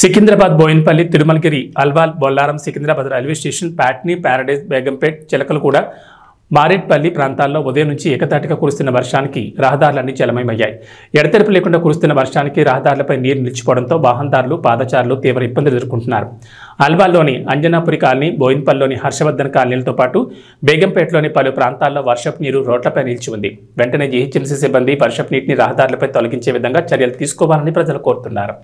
Secunderabad Bowenpally Tirumalagiri Alwal Bolarum Secunderabad railway station Patny paradise Begumpet Chilakalguda Marredpally ప్రాంతాల్లో ఉదయం నుంచి ఏకతాటిగా కురుస్తున్న వర్షానికి రహదారులన్నీ జలమయమయ్యాయి. ఎడతెరిపి లేకుండా కురుస్తున్న వర్షానికి రహదారులపై నీరు నిలిచిపోవడంతో వాహనదారులు పాదచారులు తీవ్ర ఇబ్బందులు ఎదుర్కొంటున్నారు. అల్వాల్లోని అంజనాపురి కాలనీ, బోయిన్పల్లిలోని హర్షవర్ధన్ కాలనీలతో పాటు బేగంపేటలోని పలు ప్రాంతాల్లో వర్షపు నీరు రోడ్లపై నిలిచి ఉంది. వెంటనే జీహెచ్ఎంసీ సిబ్బంది వర్షపు నీటిని రహదారులపై తొలగించే విధంగా చర్యలు తీసుకోవాలని ప్రజలు కోరుతున్నారు.